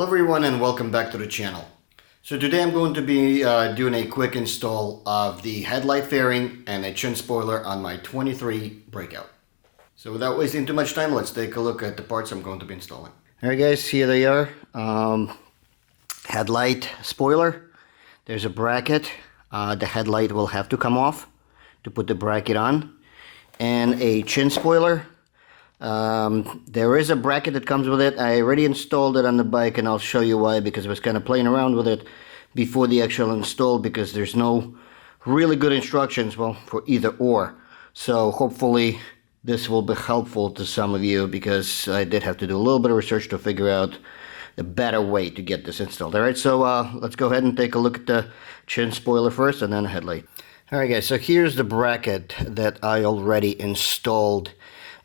Hello everyone and welcome back to the channel. So today I'm going to be doing a quick install of the headlight fairing and a chin spoiler on my 23 Breakout. So without wasting too much time, let's take a look at the parts I'm going to be installing. Alright guys, here they are. Headlight spoiler. There's a bracket. The headlight will have to come off to put the bracket on. And a chin spoiler. There is a bracket that comes with it. I already installed it on the bike and I'll show you why, because I was kind of playing around with it before the actual install, because there's no really good instructions, well, for either or. So hopefully this will be helpful to some of you, because I did have to do a little bit of research to figure out the better way to get this installed. Alright, so let's go ahead and take a look at the chin spoiler first and then the headlight. Alright guys, so here's the bracket that I already installed.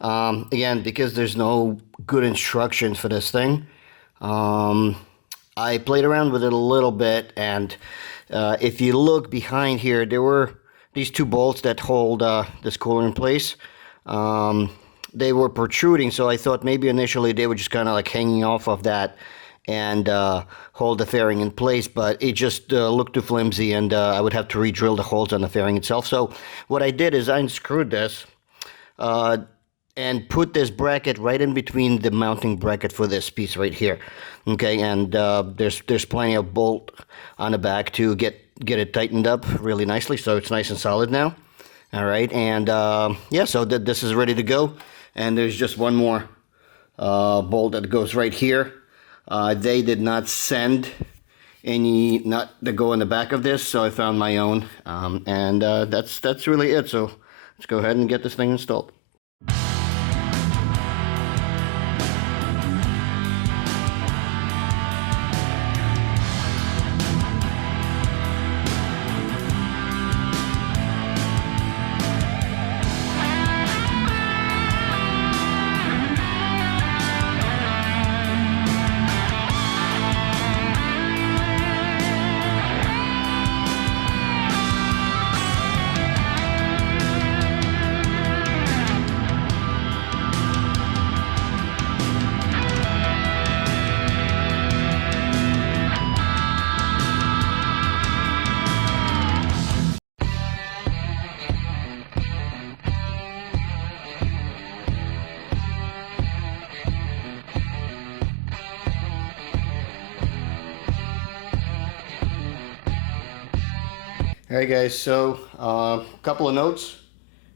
Again, because there's no good instructions for this thing, I played around with it a little bit, and if you look behind here, there were these two bolts that hold this cooler in place. They were protruding, so I thought maybe initially they were just kind of like hanging off of that and hold the fairing in place, but it just looked too flimsy, and I would have to re-drill the holes on the fairing itself. So what I did is I unscrewed this and put this bracket right in between the mounting bracket for this piece right here. Okay, and there's plenty of bolt on the back to get it tightened up really nicely, so it's nice and solid now. All right, and yeah, so this is ready to go. And there's just one more bolt that goes right here. They did not send any nut to go in the back of this, so I found my own, and that's really it. So let's go ahead and get this thing installed. Alright guys, so a couple of notes.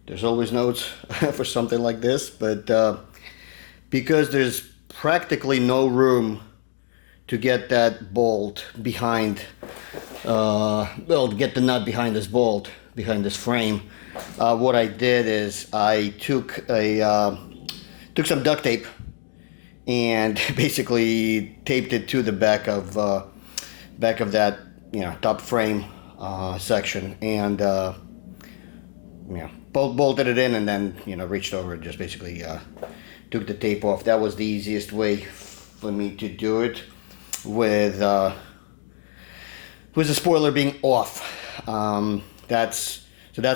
There's always notes for something like this, but because there's practically no room to get that bolt behind, well, to get the nut behind this bolt, behind this frame, what I did is I took some duct tape and basically taped it to the back of that, top frame section, and bolted it in, and then reached over and just basically took the tape off. That was the easiest way for me to do it, with the spoiler being off. That's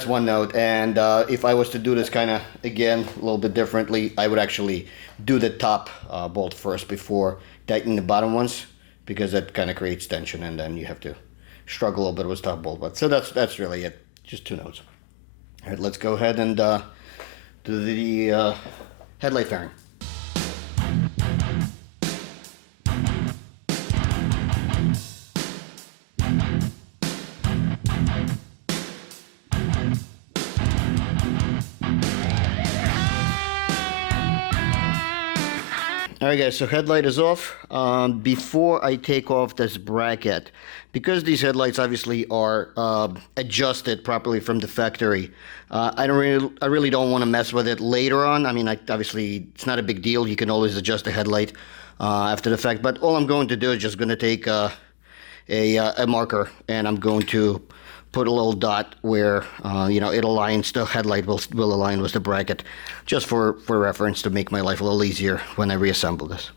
one note. And if I was to do this kind of again a little bit differently, I would actually do the top bolt first before tightening the bottom ones, because that kind of creates tension, and then you have to struggle a little bit with top bolt. But so that's really it. Just two notes. All right, let's go ahead and do the headlight fairing. Alright guys, so headlight is off. Before I take off this bracket, because these headlights obviously are adjusted properly from the factory, I really don't want to mess with it later on. I mean, obviously it's not a big deal. You can always adjust the headlight after the fact. But all I'm going to do is just going to take a marker, and I'm going to put a little dot where it aligns, the headlight will align with the bracket, just for reference, to make my life a little easier when I reassemble this.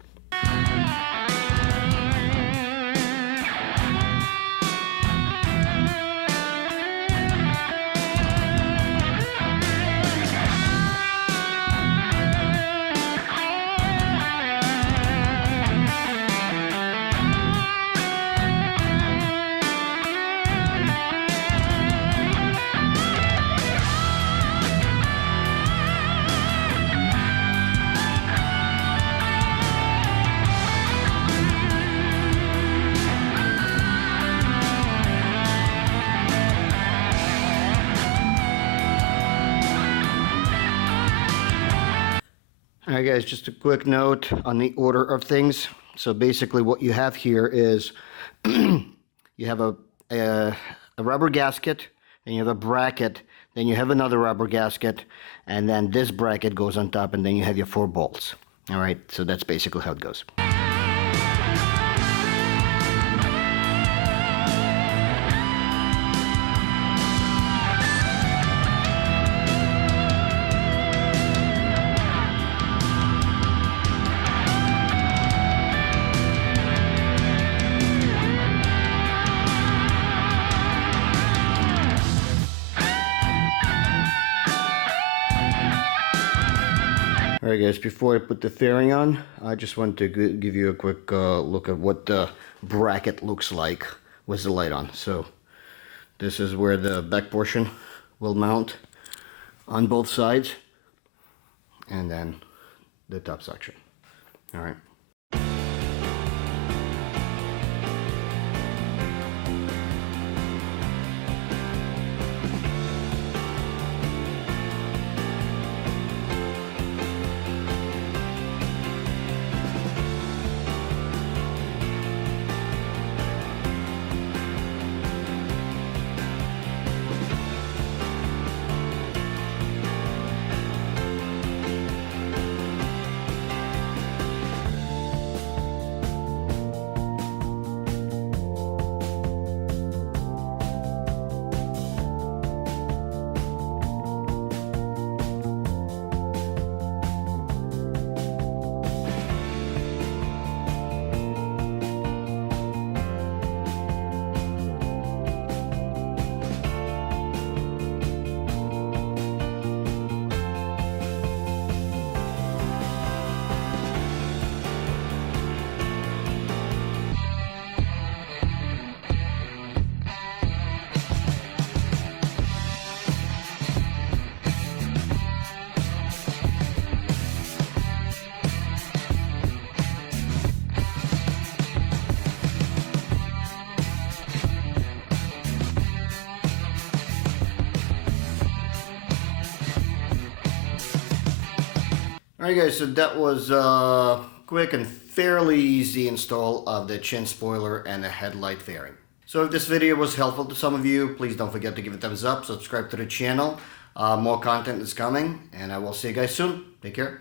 Alright guys, just a quick note on the order of things. So basically what you have here is you have a rubber gasket, then you have a bracket, then you have another rubber gasket, and then this bracket goes on top, and then you have your 4 bolts. Alright, so that's basically how it goes. Alright guys, before I put the fairing on, I just want to give you a quick look at what the bracket looks like with the light on. So this is where the back portion will mount on both sides, and then the top section. Alright. Alright guys, so that was a quick and fairly easy install of the chin spoiler and the headlight fairing. So if this video was helpful to some of you, please don't forget to give it a thumbs up, subscribe to the channel. More content is coming, and I will see you guys soon. Take care.